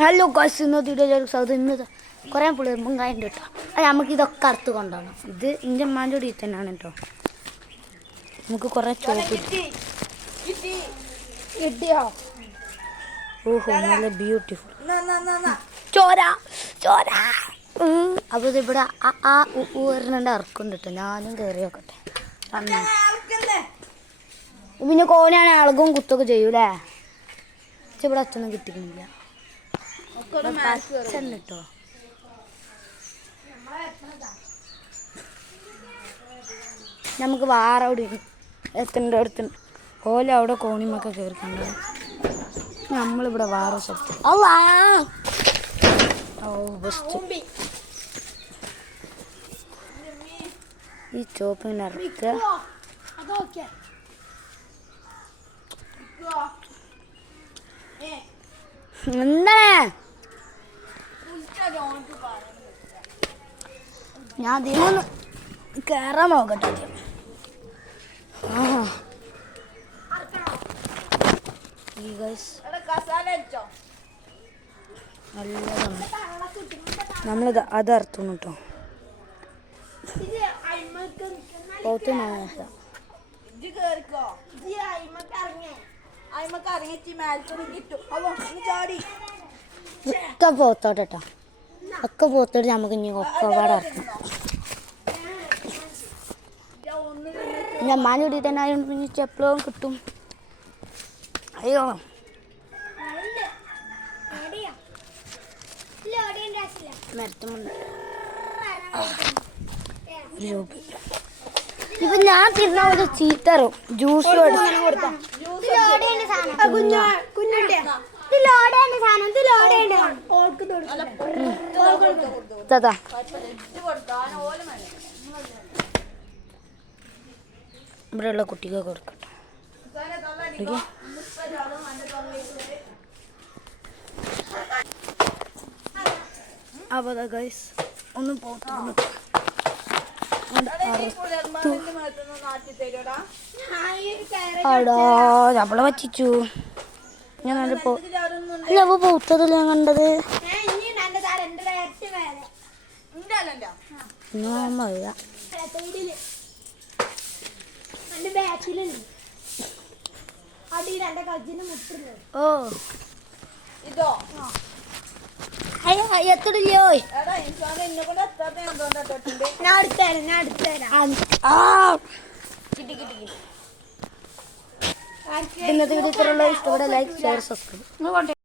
Hello guys, ഇന്നത്തെ video Saudi ഇന്ന് കുറേ പുളിയമ്പും കായുണ്ട് കേട്ടോ. അത് നമുക്ക് ഇതൊക്കെ അറുത്ത് കൊണ്ടുപോകണം. ഇത് എൻ്റെ അമ്മാൻ്റെ കൂടി തന്നെയാണ് കേട്ടോ. നമുക്ക് കുറേ ചോപ്പ് കിട്ടിയോ? ഓഹോ, നല്ല ബ്യൂട്ടിഫുൾ ചോര ചോര. അപ്പോൾ ഇതിവിടെ ഊറിനുണ്ട് ഇറക്കുന്നുണ്ട് കേട്ടോ. ഞാനും കയറി നോക്കട്ടെ. പിന്നെ കോനാണ് അളകും കുത്തൊക്കെ ചെയ്യൂലേ. ഇവിടെ അച്ഛനും കിട്ടിക്കുന്നില്ല കേട്ടോ. നമുക്ക് വേറെ അവിടെ എത്തേണ്ട അടുത്ത് ഓല അവിടെ കോണിമൊക്കെ കയറിക്കണ്ട. നമ്മളിവിടെ വേറെ സ്ഥലത്ത് ബെസ്റ്റ്. ഈ ചോപ്പിങ്ങനെ ഇറക്കുക. എന്താണ് ഞാൻ അതിനൊന്ന് കയറാൻ നോക്കട്ടെ. നല്ലതാണ്. നമ്മളിത് അത് അറുത്തുന്നു കേട്ടോ. ഒക്കെ പോത്തോട്ടെ കേട്ടോ. ഒക്കെ പോത്തോട്ട് നമുക്ക് ഇനി ഒക്കെ പാടെ ഇറക്കണം. എൻ്റെ അമ്മാൻ്റെ കൂടി തന്നെ ആയതുകൊണ്ട് പിന്നെ എപ്പോഴും കിട്ടും. അയ്യോ മരത്തുമുണ്ട് ഇപ്പൊ ഞാൻ തിരുന്ന ഒരു ചീത്തറും ജ്യൂസ് ഇവിടെയുള്ള കുട്ടിക്ക് കൊടുക്കട്ടെ. അപ്പോൾ ഗൈസ് ഒന്ന് പോത്തുന്നു. നമ്മളെ പറ്റിച്ചു. ഞാൻ അല്ല അപ്പോൾ പോത്തതല്ല ഞാൻ കണ്ടത്. ഓ എത്തില്ലയോ? ഇന്നത്തെ വീഡിയോ ഇഷ്ടപ്പെട്ട ലൈക്ക് ഷെയർ സബ്സ്ക്രൈബ്.